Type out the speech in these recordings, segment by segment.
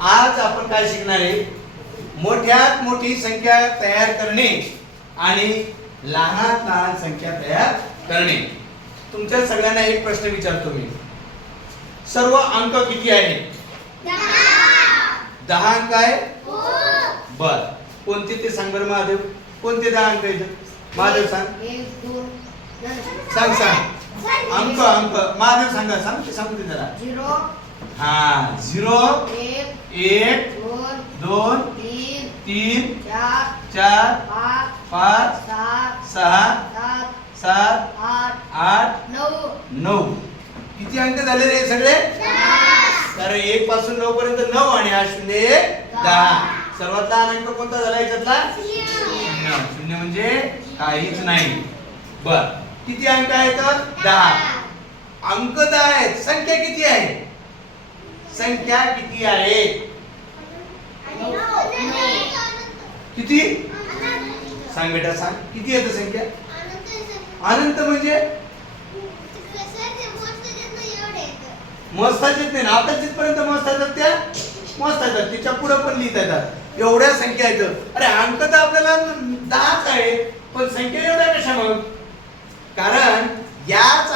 आज आपण काय शिकणार आहे? मोठ्यात मोठी संख्या तयार करणे आणि लहानात लहान संख्या तयार करणे. तुमच्या सगळ्यांना एक प्रश्न विचारतो मी. सर्व अंक किती आहेत? 10 अंक आहे. बर, कोणते ते सांग बरं महादेव. कोणते 10 अंक आहेत महादेव? सांग. 1 2 सांग सांग अंक महादेव सांगा. सांग ते जरा. 0 हा 0 1 2 3 4 5 6 7 8 9. किती अंक झाले रे सगळे? तर 1 पासून 9 पर्यंत 9 आणि हा 0 10. सर्वात लहान अंक कोणता झाला याच्यातला? 0 म्हणजे काहीच नाही. बर, किती अंक आहेत? 10. अंक 10 आहेत. संख्या किती आहे? संख्या किती आहे? किती? सांग बेटा, सांग. किती येतं संख्या? अनंत म्हणजे मोजताच येत नाही ना. आता जिथपर्यंत मोजता येतात त्या मोजता येतात, तिच्या पुढे पण लिहिता येतात. एवढ्या संख्या आहेत. अरे अंक तर आपल्याला 10च आहे, पण संख्या एवढ्या कशा मग? कारण याच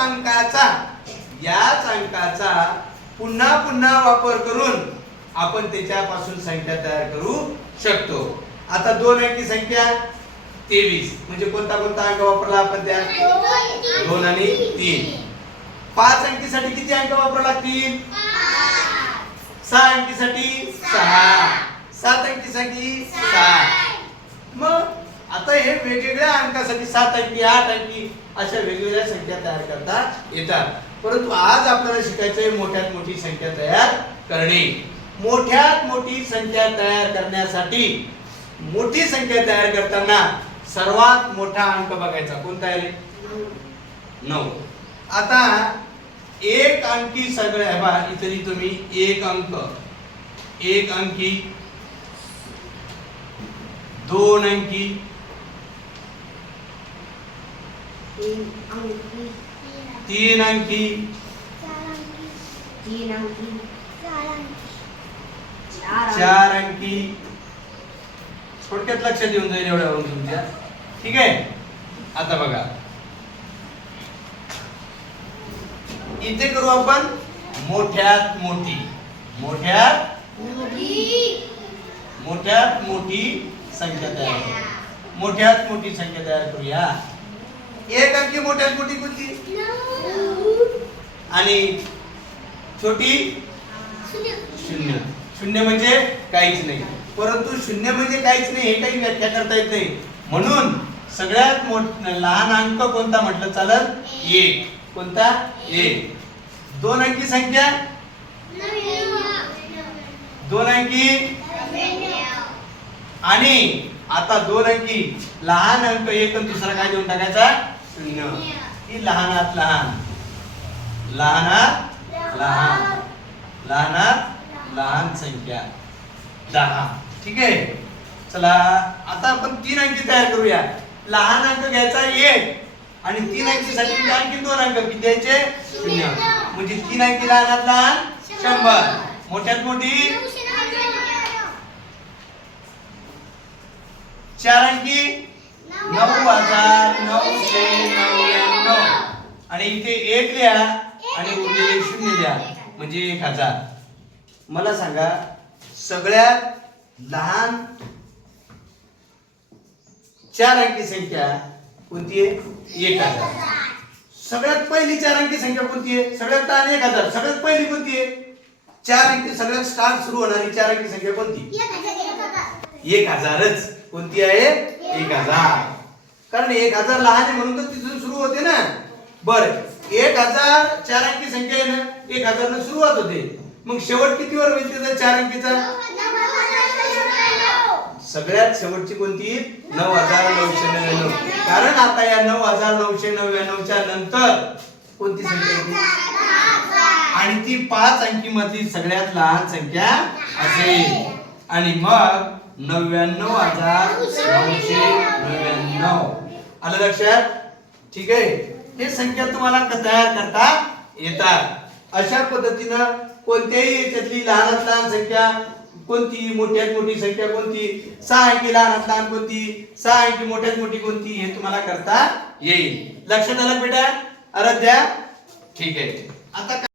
अंकाचा पुन्हा पुन्हा वापर करून आपण त्याच्यापासून संख्या तयार करू शकतो. आता 2 अंकी संख्या 23 म्हणजे कोणता अंक वापरला आपण? त्या 2 आणि 3. 5 अंकीसाठी किती अंक वापरावे लागतील? 6 अंकीसाठी 6, 7 अंकीसाठी 7. मग आता हे वेगवेगळ्या अंकासाठी 7 अंकी 8 अंकी अशा वेगवेगळ्या संख्या तयार करता येतात. परंतु आज आपल्याला शिकायचं आहे मोठ्यात मोठी संख्या तयार करणे. मोठ्यात मोठी संख्या तयार करण्यासाठी मोठी संख्या तयार करताना सर्वात मोठा अंक बघायचा. कोणता आहे? 9. आता एक अंकी सगळ्या बघा, इथे तुम्ही एक अंकी 2 अंकी 3 अंकी 4 अंकी. थोडक्यात लक्षात येऊन जाईल एवढ्यावरून तुमच्या. ठीक आहे. आता बघा, इथे करू आपण मोठ्यात मोठी संख्या तयार करू. मोठ्यात मोठी संख्या तयार करूया. एक अंकी मोठ्यात मोठी कोणती? आणि छोटी? 0. 0 म्हणजे काहीच नाही. परंतु 0 म्हणजे काहीच नाही हे काही व्याख्या करता येत नाही. म्हणून सगळ्यात लहान अंक कोणता म्हटलं चालत? 1. कोणता? 1. 2 अंकी संख्या 2 अंकी आणि आता 2 अंकी लहान अंक 1 आणि दुसरा काय देऊन टाकायचा? 0. ही लहानात लहान संख्या 10. ठीक आहे. चला आता आपण 3 अंकी तयार करूया. लहान अंक घ्यायचा 1 आणि 3 अंकीसाठी आणखी 2 अंक किती द्यायचे? 0. म्हणजे 3 अंकी लहानात लहान 100. मोठ्यात मोठी 4 अंकी 9999 आणि इथे 1 लिहा आणि उरलेले 0 लिहा म्हणजे 1000. मला सांगा सगळ्यात लहान 4 अंकी संख्या कोणती आहे? 1000. सगळ्यात पहिली 4 अंकी संख्या कोणती आहे? सगळ्यात लहान 1000. सगळ्यात पहिली कोणती आहे? 4 अंकी सगळ्यात स्टार्ट सुरू होणारी 4 अंकी संख्या कोणती? 1000च. कोणती आहे? 1000. कारण 1000 लहान आहे म्हणून तर तिथून सुरू होते ना. बरं, 1000 4 अंकी संख्या आहे ना, 1000 ने सुरुवात होते. मग शेवट कितीवर होईल त्याचा 4 अंकीचा? सगळ्यात शेवटची कोणती? 9999. कारण आता या 9999 च्या नंतर कोणती संख्या येते? आणि ती 5 अंकी मधली सगळ्यात लहान संख्या असेल. आणि मग 99999. आलं लक्षात? ठीक आहे. हे संख्या तुम्हाला तयार करता येतात. अशा पद्धतीनं कोणत्याही याच्यातली लहानात लहान संख्या कोणती, मोठ्यात मोठी संख्या कोणती, 6 अंकी लहानात लहान कोणती, 6 अंकी मोठ्यात मोठी कोणती, हे तुम्हाला करता येईल. लक्षात आलं बेटा? आराध्या ठीक आहे. आता